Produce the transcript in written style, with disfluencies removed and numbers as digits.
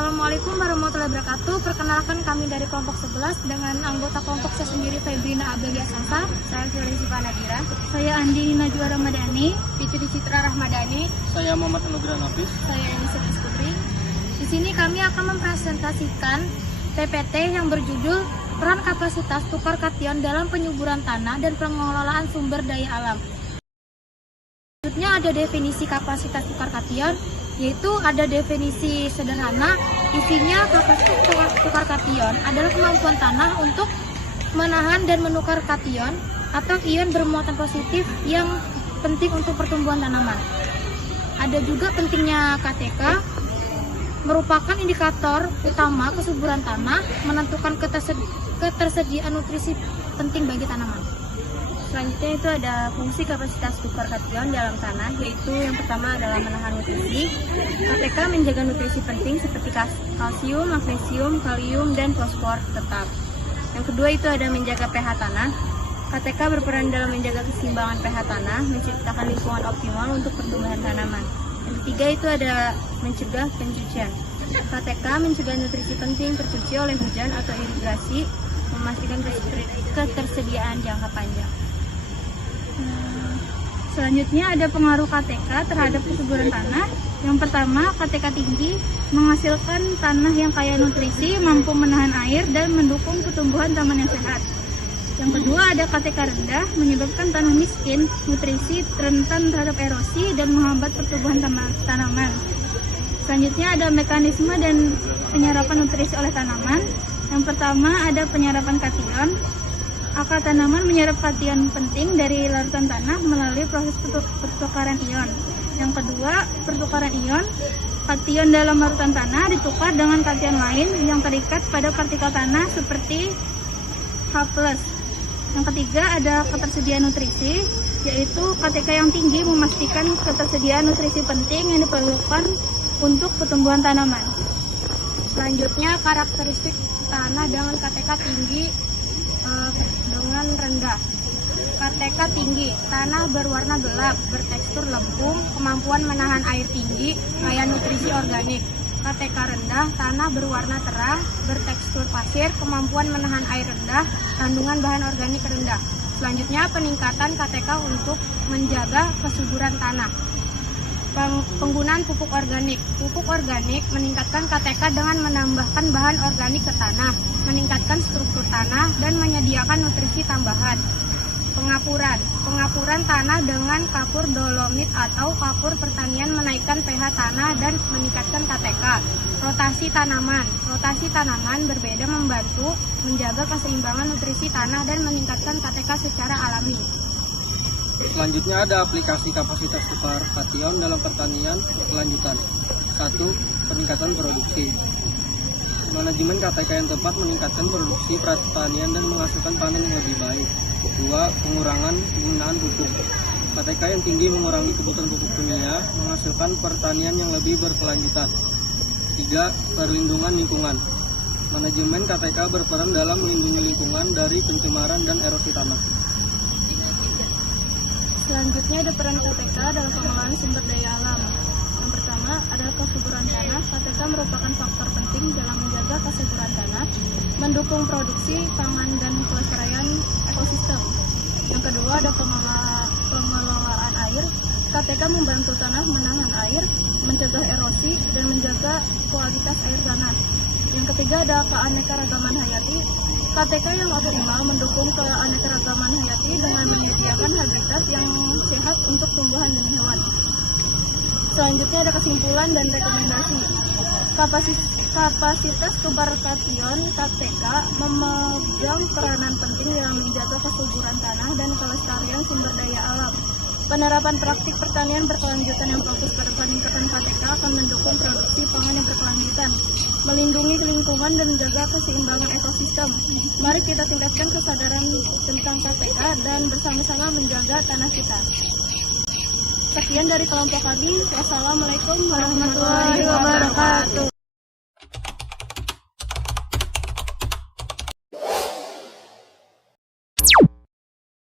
Assalamualaikum warahmatullahi wabarakatuh. Perkenalkan kami dari kelompok 11 dengan anggota kelompok saya sendiri Febrina Abelia Sasa. Saya Sulaiman Nadira. Saya Andi Najwa Ramadhani. Fitri Citra Rahmadani. Saya Muhammad Anugrah Nafis. Saya Elisa Putri. Di sini kami akan mempresentasikan PPT yang berjudul Peran Kapasitas Tukar Kation dalam Penyuburan Tanah dan Pengelolaan Sumber Daya Alam. Selanjutnya ada definisi kapasitas tukar kation, yaitu ada definisi sederhana. Isinya kapasitas tukar kation adalah kemampuan tanah untuk menahan dan menukar kation atau ion bermuatan positif yang penting untuk pertumbuhan tanaman. Ada juga pentingnya KTK, merupakan indikator utama kesuburan tanah, menentukan ketersediaan nutrisi penting bagi tanaman. Selanjutnya itu ada fungsi kapasitas tukar kation dalam tanah, yaitu yang pertama adalah menahan nutrisi. KTK menjaga nutrisi penting seperti kalsium, magnesium, kalium, dan fosfor tetap. Yang kedua itu ada menjaga pH tanah. KTK berperan dalam menjaga keseimbangan pH tanah, menciptakan lingkungan optimal untuk pertumbuhan tanaman. Yang ketiga itu ada mencegah pencucian. KTK mencegah nutrisi penting tercuci oleh hujan atau irigasi, memastikan ketersediaan jangka panjang. Selanjutnya ada pengaruh KTK terhadap kesuburan tanah. Yang pertama, KTK tinggi menghasilkan tanah yang kaya nutrisi, mampu menahan air, dan mendukung pertumbuhan tanaman yang sehat. Yang kedua, ada KTK rendah, menyebabkan tanah miskin, nutrisi, rentan terhadap erosi, dan menghambat pertumbuhan tanaman. Selanjutnya ada mekanisme dan penyerapan nutrisi oleh tanaman. Yang pertama, ada penyerapan kation. Akar tanaman menyerap kation penting dari larutan tanah melalui proses pertukaran ion. Yang kedua, pertukaran ion. Kation dalam larutan tanah ditukar dengan kation lain yang terikat pada partikel tanah seperti H+. Yang ketiga, ada ketersediaan nutrisi, yaitu KTK yang tinggi memastikan ketersediaan nutrisi penting yang diperlukan untuk pertumbuhan tanaman. Selanjutnya, karakteristik tanah dengan KTK tinggi dengan rendah. KTK tinggi, tanah berwarna gelap, bertekstur lempung, kemampuan menahan air tinggi, kaya nutrisi organik. KTK rendah, tanah berwarna terang, bertekstur pasir, kemampuan menahan air rendah, kandungan bahan organik rendah. Selanjutnya, peningkatan KTK untuk menjaga kesuburan tanah. Penggunaan pupuk organik. Pupuk organik meningkatkan KTK dengan menambahkan bahan organik ke tanah, meningkatkan struktur tanah, dan menyediakan nutrisi tambahan. Pengapuran tanah dengan kapur dolomit atau kapur pertanian menaikkan pH tanah dan meningkatkan KTK. Rotasi tanaman berbeda membantu menjaga keseimbangan nutrisi tanah dan meningkatkan KTK secara alami. Selanjutnya ada aplikasi kapasitas tukar kation dalam pertanian berkelanjutan. 1. Peningkatan produksi. Manajemen KTK yang tepat meningkatkan produksi pertanian dan menghasilkan panen yang lebih baik. 2. Pengurangan penggunaan pupuk. KTK yang tinggi mengurangi kebutuhan pupuk kimia, menghasilkan pertanian yang lebih berkelanjutan. 3. Perlindungan lingkungan. Manajemen KTK berperan dalam melindungi lingkungan dari pencemaran dan erosi tanah. Selanjutnya ada peran KTK dalam pengelolaan sumber daya alam. Yang pertama adalah kesuburan tanah. KTK merupakan faktor penting dalam menjaga kesuburan tanah, mendukung produksi pangan dan kelestarian ekosistem. Yang kedua ada pengelolaan air. KTK membantu tanah menahan air, mencegah erosi, dan menjaga kualitas air tanah. Yang ketiga ada keanekaragaman hayati. KTK yang optimal mendukung keanekaragaman hayati dengan menyediakan habitat yang sehat untuk tumbuhan dan hewan. Selanjutnya ada kesimpulan dan rekomendasi. Kapasitas tukar kation KTK memegang peranan penting dalam menjaga kesuburan tanah dan kelestarian sumber daya alam. Penerapan praktik pertanian berkelanjutan yang fokus pada peningkatan KTK akan mendukung produksi pangan yang berkelanjutan, melindungi lingkungan dan menjaga keseimbangan ekosistem. Mari kita tingkatkan kesadaran tentang KTK dan bersama-sama menjaga tanah kita. Sekian dari kelompok kami. Wassalamualaikum warahmatullahi wabarakatuh.